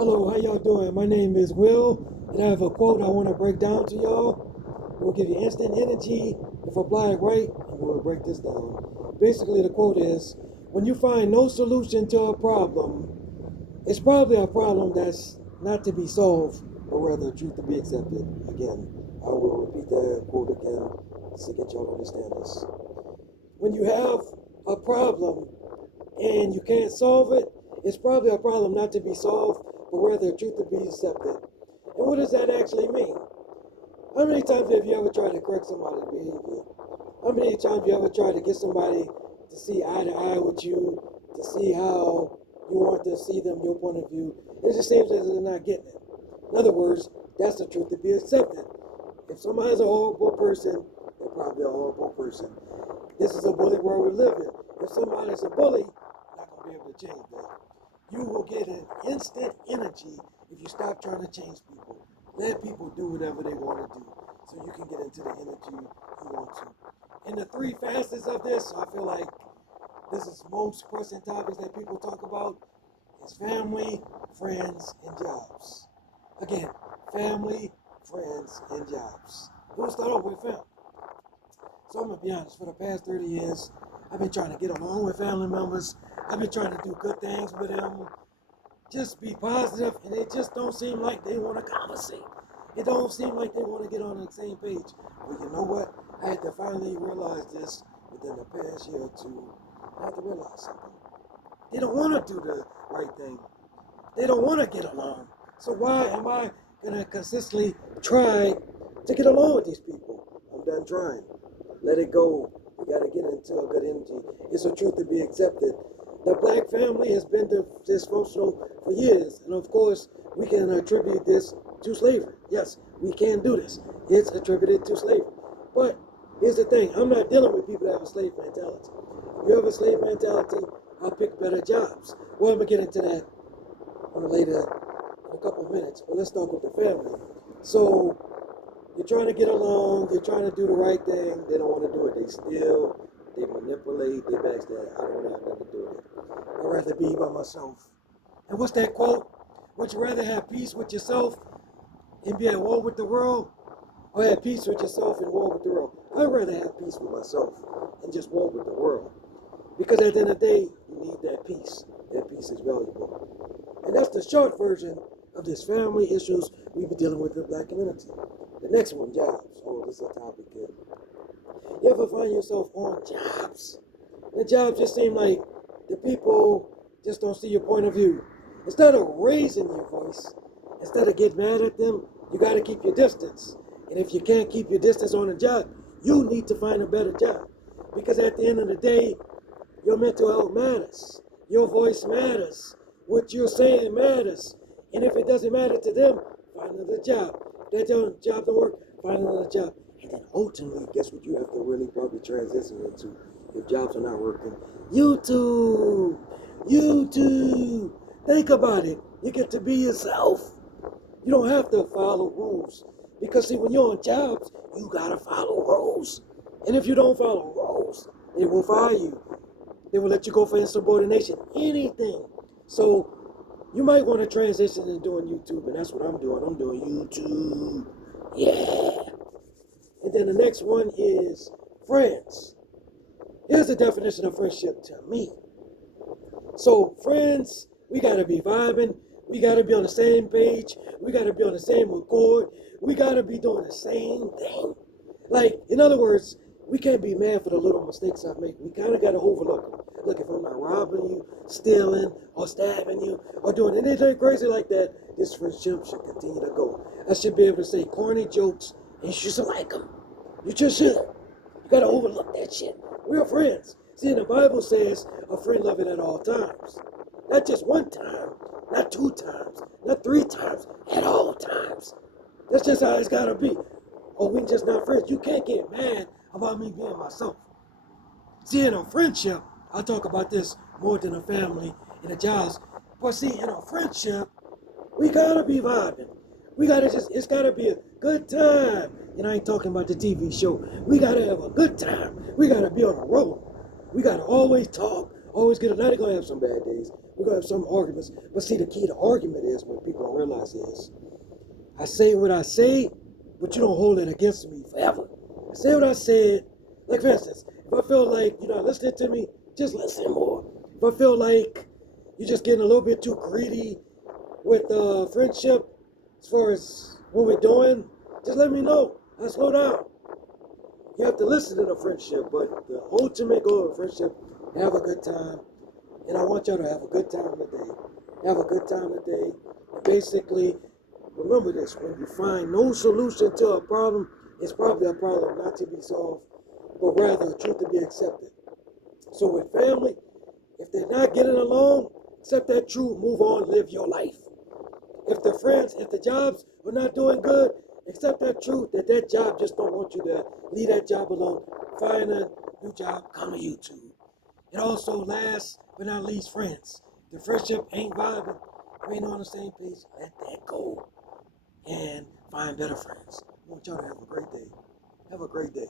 Hello, how y'all doing? My name is Will, and I have a quote I want to break down to y'all. It will give you instant energy if applied right, and we'll break this down. Basically, the quote is, when you find no solution to a problem, it's probably a problem that's not to be solved, but rather a truth to be accepted. Again, I will repeat that quote again to get y'all to understand this. When you have a problem and you can't solve it, it's probably a problem not to be solved, but rather a truth to be accepted. And what does that actually mean? How many times have you ever tried to correct somebody's behavior? How many times have you ever tried to get somebody to see eye to eye with you, to see how you want to see them, your point of view? It just seems as if they're not getting it. In other words, that's the truth to be accepted. If somebody's a horrible person, they're probably a horrible person. This is a bully world we live in. If somebody's a bully, you're not going to be able to change that. You will get an instant energy if you stop trying to change people. Let people do whatever they want to do so you can get into the energy you want to. And the three facets of this, I feel like this is most pressing topics that people talk about, is family, friends, and jobs. Again, family, friends, and jobs. We'll start off with family. So I'm going to be honest, for the past 30 years, I've been trying to get along with family members. I've been trying to do good things with them, just be positive, and it just don't seem like they want to conversate. It don't seem like they want to get on the same page. But you know what? I had to finally realize this within the past year or two. I had to realize something. They don't want to do the right thing. They don't want to get along. So why am I going to consistently try to get along with these people? I'm done trying. Let it go. You got to get into a good energy. It's a truth to be accepted. The black family has been dysfunctional for years. And of course, we can attribute this to slavery. Yes, we can do this. It's attributed to slavery. But here's the thing. I'm not dealing with people that have a slave mentality. If you have a slave mentality, I'll pick better jobs. Well, I'm going to get into that later in a couple of minutes. But let's talk with the family. So you're trying to get along. You're trying to do the right thing. They don't want to do it. They steal. They manipulate. They backstab. I don't want to have nothing to do with it. I'd rather be by myself. And what's that quote? Would you rather have peace with yourself and be at war with the world, or have peace with yourself and war with the world? I'd rather have peace with myself and just war with the world. Because at the end of the day, you need that peace. That peace is valuable. And that's the short version of this family issues we be dealing with in the black community. The next one, jobs. Oh, this is a topic here. You ever find yourself on jobs? The jobs just seem like the people just don't see your point of view. Instead of raising your voice, instead of getting mad at them, you got to keep your distance. And if you can't keep your distance on a job, you need to find a better job. Because at the end of the day, your mental health matters. Your voice matters. What you're saying matters. And if it doesn't matter to them, find another job. If that job don't work, find another job. And then ultimately, guess what you have to really probably transition into if jobs are not working? YouTube. YouTube. Think about it. You get to be yourself. You don't have to follow rules. Because see, when you're on jobs, you gotta follow rules. And if you don't follow rules, they will fire you. They will let you go for insubordination. Anything. So you might want to transition into doing YouTube, and that's what I'm doing. I'm doing YouTube. Yeah. And then the next one is friends. Here's the definition of friendship to me. So friends, we gotta be vibing. We gotta be on the same page. We gotta be on the same accord. We gotta be doing the same thing. Like, in other words, we can't be mad for the little mistakes I make. We kind of got to overlook them. Look, if I'm not robbing you, stealing, or stabbing you, or doing anything crazy like that, this friendship should continue to go. I should be able to say corny jokes, and you should like them. You just should. You got to overlook that shit. We're friends. See, the Bible says a friend loveth at all times. Not just one time, not 2 times, not 3 times, at all times. That's just how it's got to be. Or we just not friends. You can't get mad about me being myself. See, in a friendship, I talk about this more than a family and a jobs. But see, in a friendship, we gotta be vibing. We gotta it's gotta be a good time. And I ain't talking about the TV show. We gotta have a good time. We gotta be on a roll. We gotta always talk, always get a night. Gonna have some bad days. We're gonna have some arguments. But see, the key to argument is what people don't realize is I say what I say, but you don't hold it against me forever. I say what I said. Like for instance, if I feel like you're not listening to me, just listen more. If I feel like you're just getting a little bit too greedy with friendship as far as what we're doing, just let me know. I slow down. You have to listen to the friendship, but the ultimate goal of friendship, have a good time. And I want y'all to have a good time today. Have a good time today. And basically, remember this, when you find no solution to a problem, it's probably a problem not to be solved, but rather a truth to be accepted. So with family, if they're not getting along, accept that truth, move on, live your life. If the friends, if the jobs are not doing good, accept that truth that that job just don't want you to leave that job alone. Find a new job, come to YouTube. And also, last but not least, friends. The friendship ain't vibing, you ain't on the same page, let that go. And find better friends. I want y'all to have a great day. Have a great day.